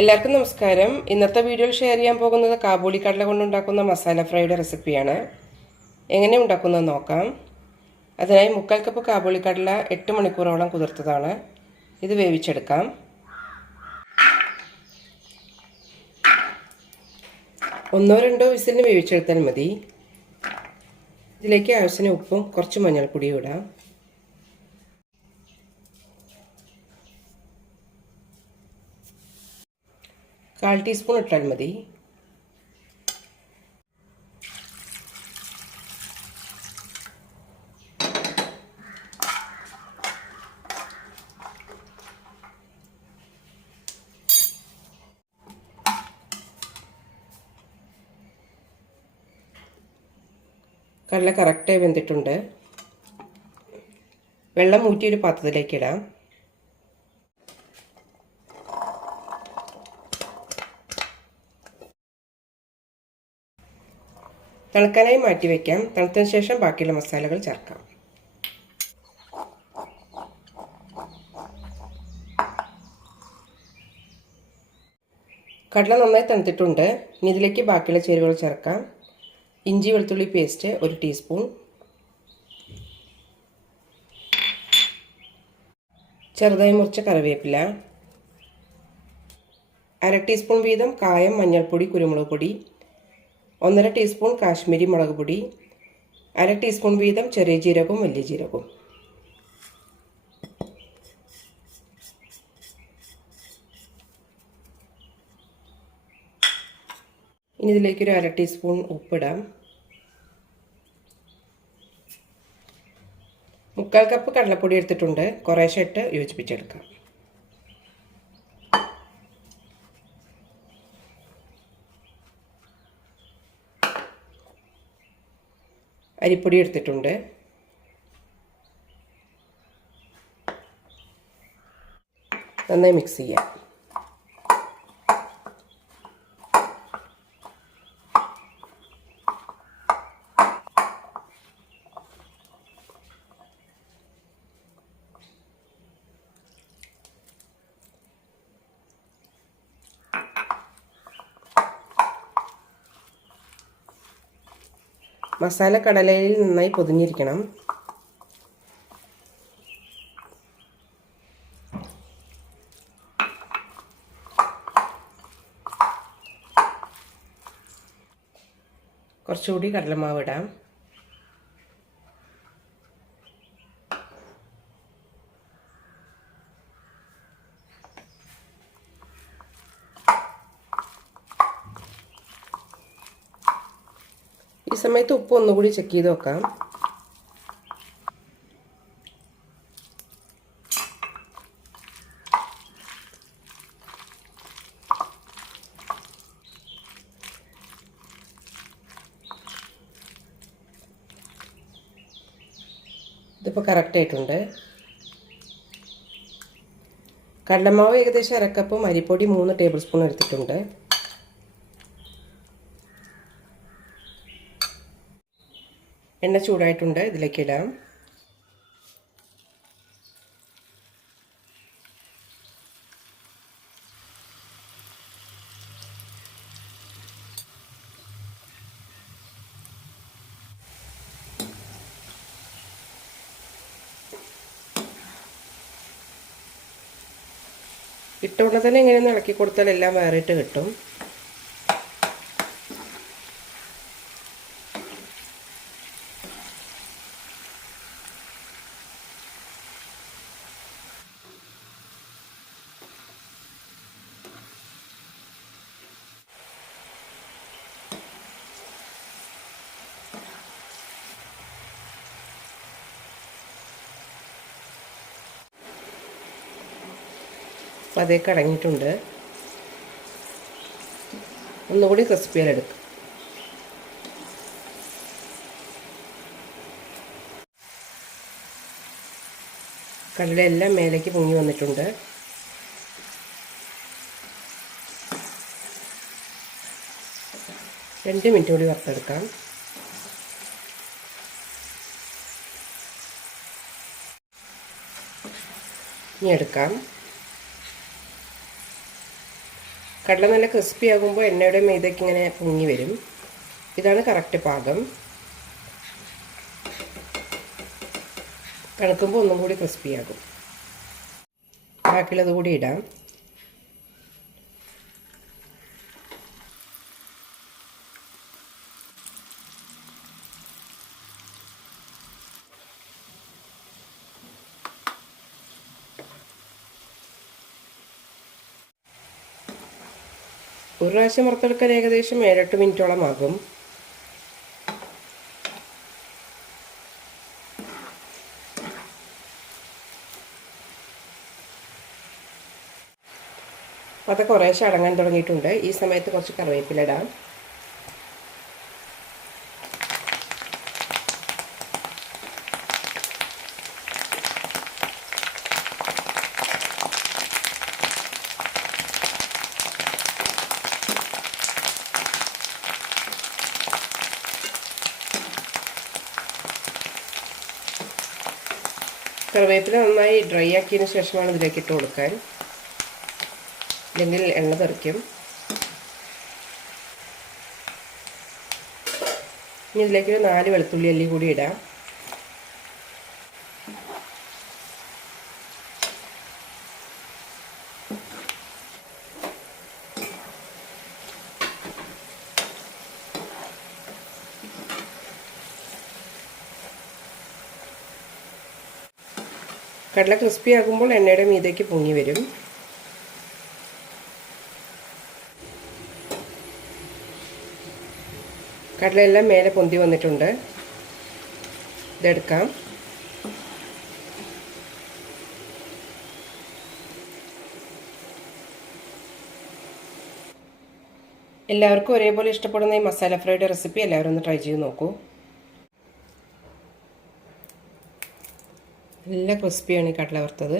എല്ലാവർക്കും നമസ്കാരം. ഇന്നത്തെ വീഡിയോയിൽ ഷെയർ ചെയ്യാൻ പോകുന്നത് കാബൂളി കടല കൊണ്ടുണ്ടാക്കുന്ന മസാല ഫ്രൈയുടെ റെസിപ്പിയാണ് എങ്ങനെ ഉണ്ടാക്കുന്നത് നോക്കാം. അതിനായി മുക്കാൽ കപ്പ് കാബൂളി കടല എട്ട് മണിക്കൂറോളം കുതിർത്തതാണ്. ഇത് വേവിച്ചെടുക്കാം. ഒന്നോ രണ്ടോ വിസിലിന് വേവിച്ചെടുത്താൽ മതി. ഇതിലേക്ക് ആവശ്യത്തിന് ഉപ്പും കുറച്ച് മഞ്ഞൾപ്പൊടിയും ഇടാം. കാൽ ടീസ്പൂൺ ഇട്ടാൽ മതി. കടല കറക്റ്റായി വെന്തിട്ടുണ്ട്. വെള്ളം ഊറ്റി ഒരു പാത്രത്തിലേക്ക് ഇടാം. തണുക്കാനായി മാറ്റി വയ്ക്കാം തണുത്തതിന് ശേഷം ബാക്കിയുള്ള മസാലകൾ ചേർക്കാം. കടല നന്നായി തണുത്തിട്ടുണ്ട്. ഇനി ഇതിലേക്ക് ബാക്കിയുള്ള ചേരുവകൾ ചേർക്കാം. ഇഞ്ചി വെളുത്തുള്ളി പേസ്റ്റ് ഒരു ടീസ്പൂൺ. ചെറുതായി മുറിച്ച കറിവേപ്പില. അര ടീസ്പൂൺ വീതം കായം മഞ്ഞൾപ്പൊടി കുരുമുളക് പൊടി. ഒന്നര ടീസ്പൂൺ കാശ്മീരി മുളക് പൊടി അര ടീസ്പൂൺ വീതം ചെറിയ ജീരകവും വലിയ ജീരകവും. ഇനി ഇതിലേക്കൊരു അര ടീസ്പൂൺ ഉപ്പിടാം. മുക്കാൽ കപ്പ് കടലപ്പൊടി എടുത്തിട്ടുണ്ട്. കുറേശ്ശെ ഇട്ട് യോജിപ്പിച്ചെടുക്കാം. അരിപ്പൊടി എടുത്തിട്ടുണ്ട്. നന്നായി മിക്സ് ചെയ്യാം. മസാല കടലയിൽ നന്നായി പൊതിഞ്ഞിരിക്കണം. കുറച്ചുകൂടി കടലമാവ് ഇടാം. സമയത്ത് ഉപ്പ് ഒന്നുകൂടി ചെക്ക് ചെയ്ത് നോക്കാം ഇതിപ്പോൾ കറക്റ്റ് ആയിട്ടുണ്ട്. കടലമാവ് ഏകദേശം അരക്കപ്പും അരിപ്പൊടി മൂന്ന് ടേബിൾ സ്പൂൺ എടുത്തിട്ടുണ്ട്. എണ്ണ ചൂടായിട്ടുണ്ട്. ഇതിലേക്ക് ഇടാം. ഇട്ടുകൊണ്ട് തന്നെ ഇങ്ങനെയൊന്ന് ഇളക്കി കൊടുത്താൽ എല്ലാം വേറിട്ട് കിട്ടും. അപ്പോൾ അതേക്ക് അടങ്ങിയിട്ടുണ്ട്. ഒന്നുകൂടി ക്രിസ്പിയിലെടുക്കും കടലെല്ലാം മേലേക്ക് പൊങ്ങി വന്നിട്ടുണ്ട്. രണ്ട് മിനിറ്റ് കൂടി വറുത്തെടുക്കാം. ഇനി എടുക്കാം. കടല നല്ല ക്രിസ്പി ആകുമ്പോൾ എണ്ണയുടെ മീതയ്ക്ക് ഇങ്ങനെ പൊങ്ങി വരും. ഇതാണ് കറക്റ്റ് പാകം. തണുക്കുമ്പോൾ ഒന്നും കൂടി ക്രിസ്പി ആകും. ബാക്കിയുള്ളത് കൂടി ഇടാം. ഒരു പ്രാവശ്യം വറുത്തെടുക്കാൻ ഏകദേശം ഏഴെട്ട് മിനിറ്റോളം ആകും അതൊക്കെ കുറേശ്ശെ അടങ്ങാൻ തുടങ്ങിയിട്ടുണ്ട്. ഈ സമയത്ത് കുറച്ച് കറിവേപ്പില ഇടാം. കറിവേപ്പില നന്നായി ഡ്രൈ ആക്കിയതിന് ശേഷമാണ് ഇതിലേക്ക് ഇട്ട് കൊടുക്കാൻ. ഇല്ലെങ്കിൽ എണ്ണ തെറിക്കും. ഇനി ഇതിലേക്ക് നാല് വെളുത്തുള്ളി അല്ലി കൂടി ഇടാം. കടല ക്രിസ്പി ആകുമ്പോൾ എണ്ണയുടെ മീതേക്ക് പൊങ്ങി വരും. കടലയെല്ലാം മേലെ പൊന്തി വന്നിട്ടുണ്ട്. ഇതെടുക്കാം എല്ലാവർക്കും ഒരേപോലെ ഇഷ്ടപ്പെടുന്ന ഈ മസാല ഫ്രൈഡ് റെസിപ്പി എല്ലാവരും ഒന്ന് ട്രൈ ചെയ്ത് നോക്കൂ. നല്ല ക്രിസ്പിയാണ് ഈ കടല വറുത്തത്.